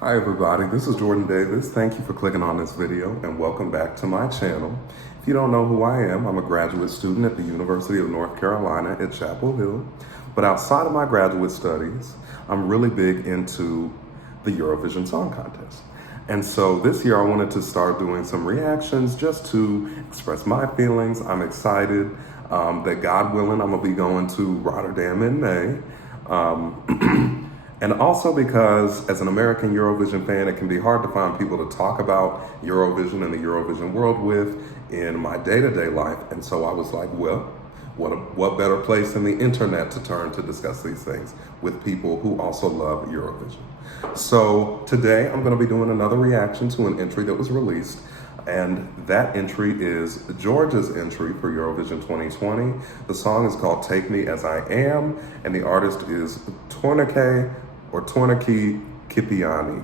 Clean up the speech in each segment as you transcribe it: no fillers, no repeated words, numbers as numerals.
Hi everybody, this is Jordan Davis. Thank you for clicking on this video and welcome back to my channel. If you don't know who I am, I'm a graduate student at the University of North Carolina at Chapel Hill. But outside of my graduate studies, I'm really big into the Eurovision Song Contest. And so this year I wanted to start doing some reactions just to express my feelings. I'm excited that God willing, I'm gonna be going to Rotterdam in May. And also because as an American Eurovision fan, it can be hard to find people to talk about Eurovision and the Eurovision world with in my day-to-day life. And so I was like, well, what better place than the internet to turn to discuss these things with people who also love Eurovision. So today I'm gonna be doing another reaction to an entry that was released. And that entry is Georgia's entry for Eurovision 2020. The song is called Take Me As I Am, and the artist is Tornike Kipiani.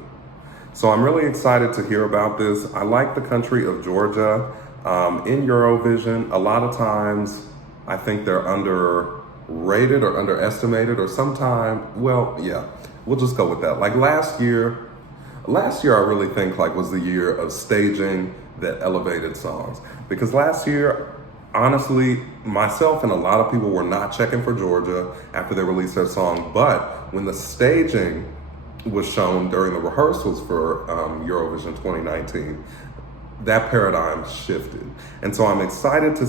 So I'm really excited to hear about this. I like the country of Georgia. In Eurovision, a lot of times I think they're underrated or underestimated, or sometimes, well, yeah, we'll just go with that. Like last year I really think was the year of staging that elevated songs. Because last year, honestly, myself and a lot of people were not checking for Georgia after they released their song. But when the staging was shown during the rehearsals for Eurovision 2019, that paradigm shifted. And so I'm excited to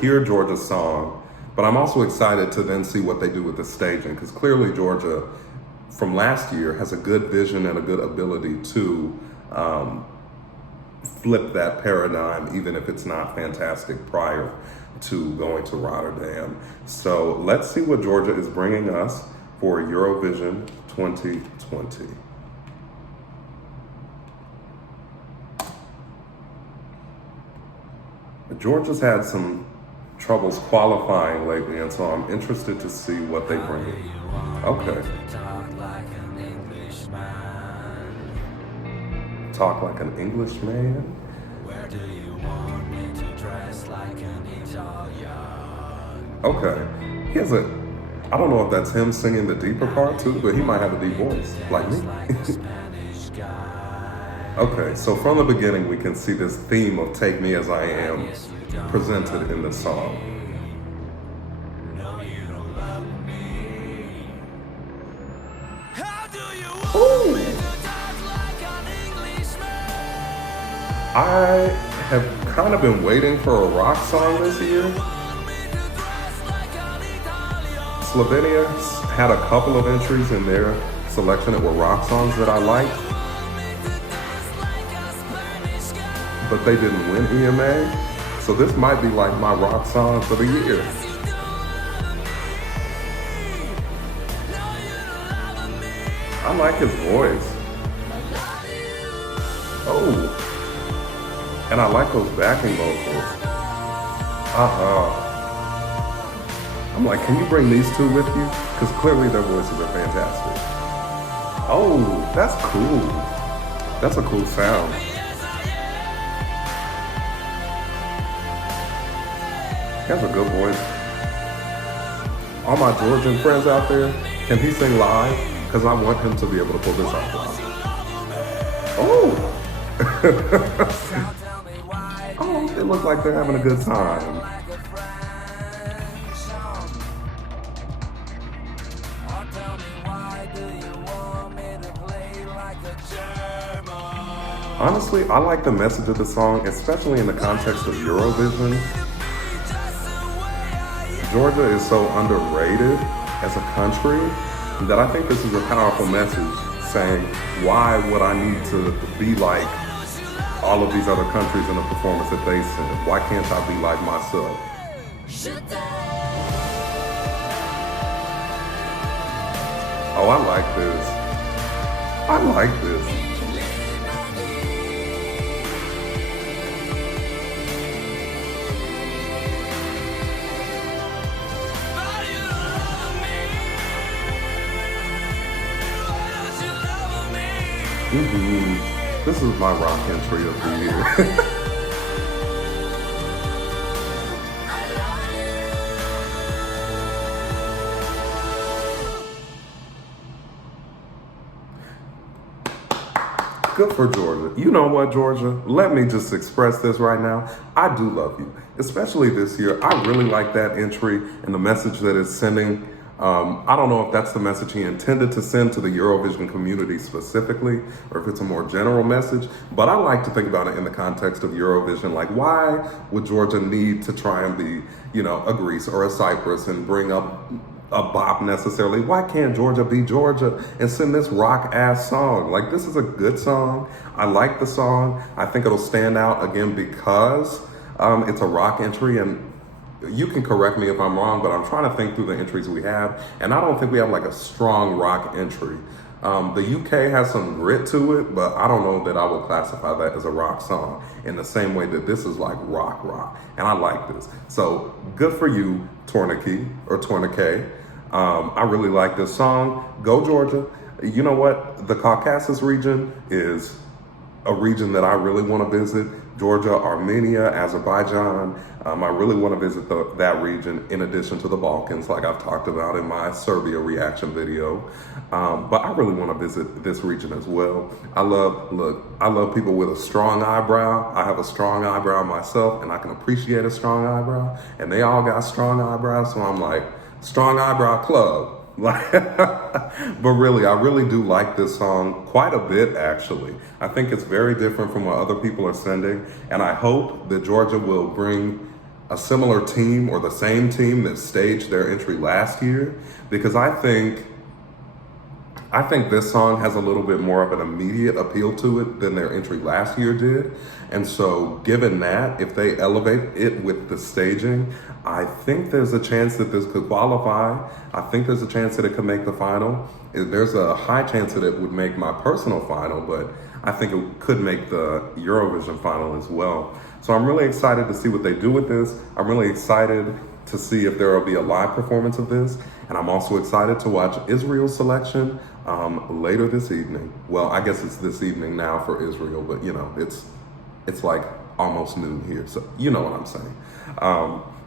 hear Georgia's song, but I'm also excited to then see what they do with the staging, because clearly Georgia from last year has a good vision and a good ability to flip that paradigm, even if it's not fantastic prior to going to Rotterdam. So let's see what Georgia is bringing us for Eurovision 2020. Georgia's had some troubles qualifying lately, and so I'm interested to see what they bring. Okay. Talk like an Englishman. Where do you want me to dress like an Italian? Okay. He has I don't know if that's him singing the deeper part too, but he might have a deep voice, like me. Okay, so from the beginning we can see this theme of Take Me As I Am presented in the song. Ooh. I have kind of been waiting for a rock song this year. Slovenia had a couple of entries in their selection that were rock songs that I liked, but they didn't win EMA. So this might be like my rock song for the year. I like his voice. Oh. And I like those backing vocals. I'm like, can you bring these two with you? Because clearly their voices are fantastic. Oh, that's cool. That's a cool sound. He has a good voice. All my Georgian friends out there, can he sing live? Because I want him to be able to pull this off live. Oh! Oh, it looks like they're having a good time. Honestly, I like the message of the song, especially in the context of Eurovision. Georgia is so underrated as a country that I think this is a powerful message saying, why would I need to be like all of these other countries in the performance that they send? Why can't I be like myself? Oh, I like this. I like this. This is my rock entry of the year. Good for Georgia. You know what, Georgia? Let me just express this right now. I do love you, especially this year. I really like that entry and the message that it's sending. I don't know if that's the message he intended to send to the Eurovision community specifically, or if it's a more general message, but I like to think about it in the context of Eurovision. Like, why would Georgia need to try and be, a Greece or a Cyprus and bring up a bop necessarily? Why can't Georgia be Georgia and send this rock ass song? Like, this is a good song. I like the song. I think it'll stand out again because it's a rock entry, and you can correct me if I'm wrong, but I'm trying to think through the entries we have, and I don't think we have like a strong rock entry. The UK has some grit to it, but I don't know that I would classify that as a rock song in the same way that this is like rock, and I like this. So good for you, Tornike. I really like this song. Go Georgia. You know what? The Caucasus region is a region that I really want to visit. Georgia, Armenia, Azerbaijan. I really want to visit that region in addition to the Balkans, like I've talked about in my Serbia reaction video. But I really want to visit this region as well. I love people with a strong eyebrow. I have a strong eyebrow myself, and I can appreciate a strong eyebrow. And they all got strong eyebrows, so I'm like, strong eyebrow club. But really, I really do like this song quite a bit, actually. I think it's very different from what other people are sending, and I hope that Georgia will bring a similar team or the same team that staged their entry last year, because I think this song has a little bit more of an immediate appeal to it than their entry last year did. And so given that, if they elevate it with the staging, I think there's a chance that this could qualify. I think there's a chance that it could make the final. There's a high chance that it would make my personal final, but I think it could make the Eurovision final as well. So I'm really excited to see what they do with this. I'm really excited to see if there will be a live performance of this. And I'm also excited to watch Israel's selection later this evening. Well, I guess it's this evening now for Israel, but it's like almost noon here. So you know what I'm saying.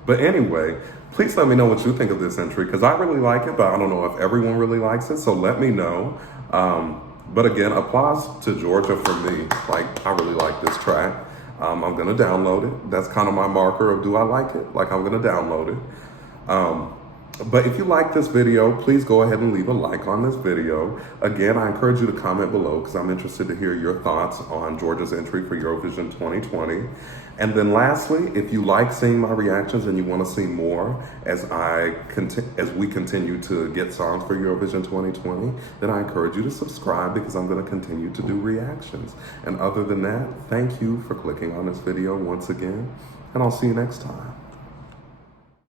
But anyway, please let me know what you think of this entry, because I really like it, but I don't know if everyone really likes it. So let me know. But again, applause to Georgia for me. Like, I really like this track. I'm gonna download it. That's kind of my marker of, do I like it? Like, I'm gonna download it. But if you like this video, please go ahead and leave a like on this video. Again, I encourage you to comment below because I'm interested to hear your thoughts on Georgia's entry for Eurovision 2020. And then lastly, if you like seeing my reactions and you want to see more as we continue to get songs for Eurovision 2020, then I encourage you to subscribe because I'm going to continue to do reactions. And other than that, thank you for clicking on this video once again, and I'll see you next time.